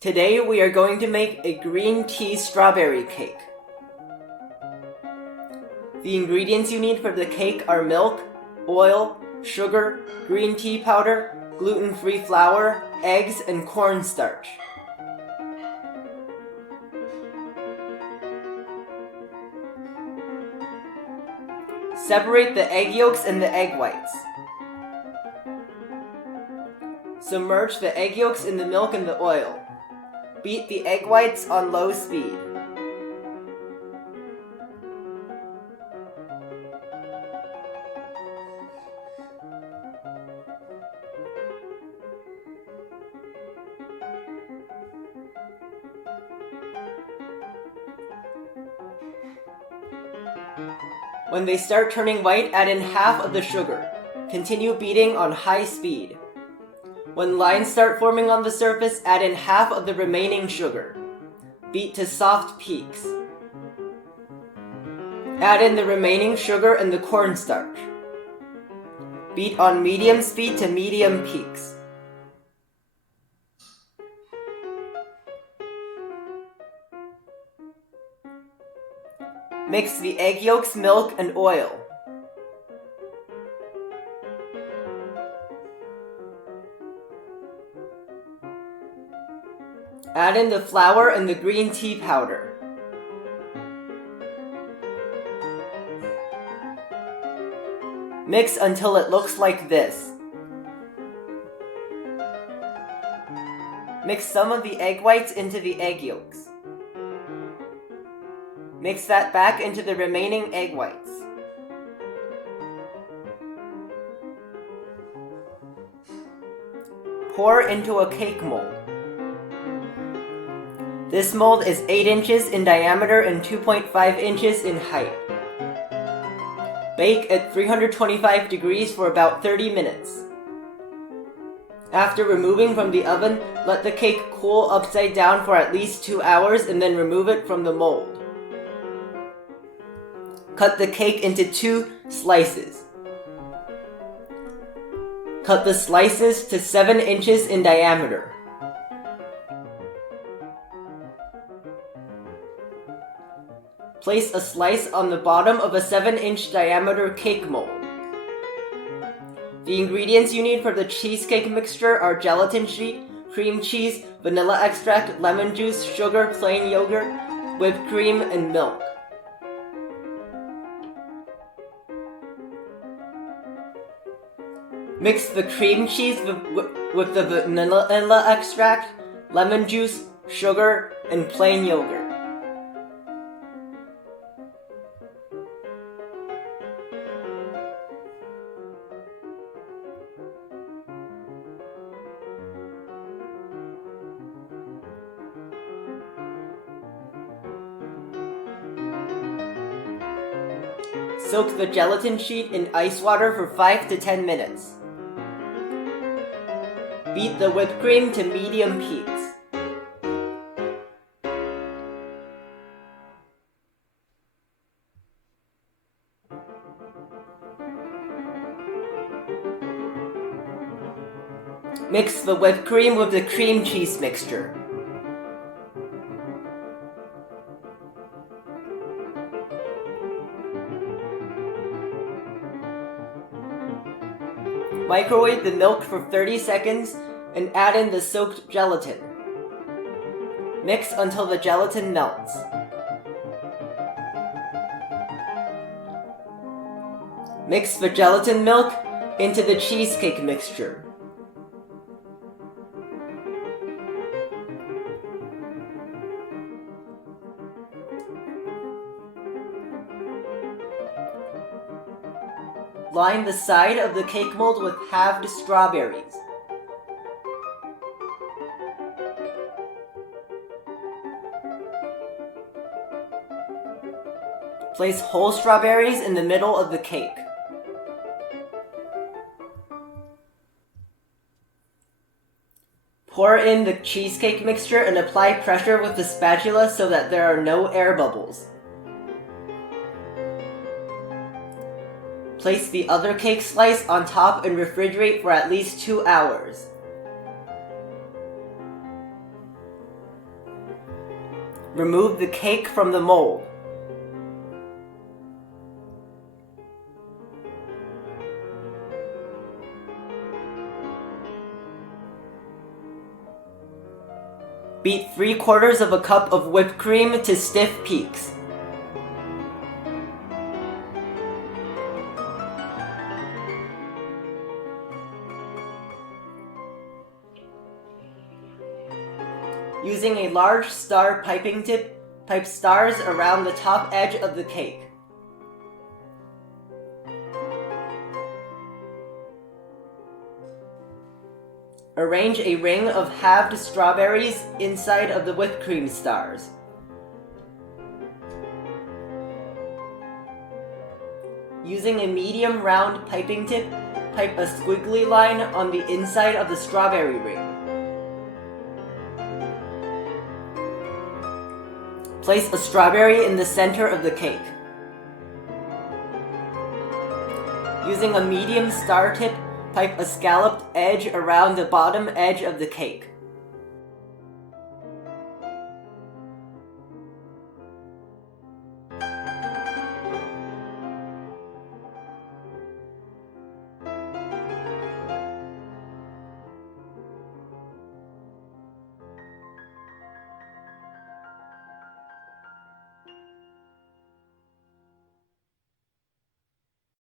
Today we are going to make a green tea strawberry cake. The ingredients you need for the cake are milk, oil, sugar, green tea powder, gluten-free flour, eggs, and cornstarch. Separate the egg yolks and the egg whites. Submerge the egg yolks in the milk and the oil. Beat the egg whites on low speed. When they start turning white, add in half of the sugar. Continue beating on high speed. When lines start forming on the surface, add in half of the remaining sugar. Beat to soft peaks. Add in the remaining sugar and the cornstarch. Beat on medium speed to medium peaks. Mix the egg yolks, milk, and oil. Add in the flour and the green tea powder. Mix until it looks like this. Mix some of the egg whites into the egg yolks. Mix that back into the remaining egg whites. Pour into a cake mold. This mold is 8 inches in diameter and 2.5 inches in height. Bake at 325 degrees for about 30 minutes. After removing from the oven, let the cake cool upside down for at least 2 hours and then remove it from the mold. Cut the cake into 2 slices. Cut the slices to 7 inches in diameter. Place a slice on the bottom of a 7-inch diameter cake mold. The ingredients you need for the cheesecake mixture are gelatin sheet, cream cheese, vanilla extract, lemon juice, sugar, plain yogurt, whipped cream, and milk. Mix the cream cheese with the vanilla extract, lemon juice, sugar, and plain yogurt. Soak the gelatin sheet in ice water for 5 to 10 minutes. Beat the whipped cream to medium peaks. Mix the whipped cream with the cream cheese mixture. Microwave the milk for 30 seconds and add in the soaked gelatin. Mix until the gelatin melts. Mix the gelatin milk into the cheesecake mixture. Line the side of the cake mold with halved strawberries. Place whole strawberries in the middle of the cake. Pour in the cheesecake mixture and apply pressure with the spatula so that there are no air bubbles. Place the other cake slice on top and refrigerate for at least 2 hours. Remove the cake from the mold. Beat 3/4 cup of whipped cream to stiff peaks. Using a large star piping tip, pipe stars around the top edge of the cake. Arrange a ring of halved strawberries inside of the whipped cream stars. Using a medium round piping tip, pipe a squiggly line on the inside of the strawberry ring. Place a strawberry in the center of the cake. Using a medium star tip, pipe a scalloped edge around the bottom edge of the cake.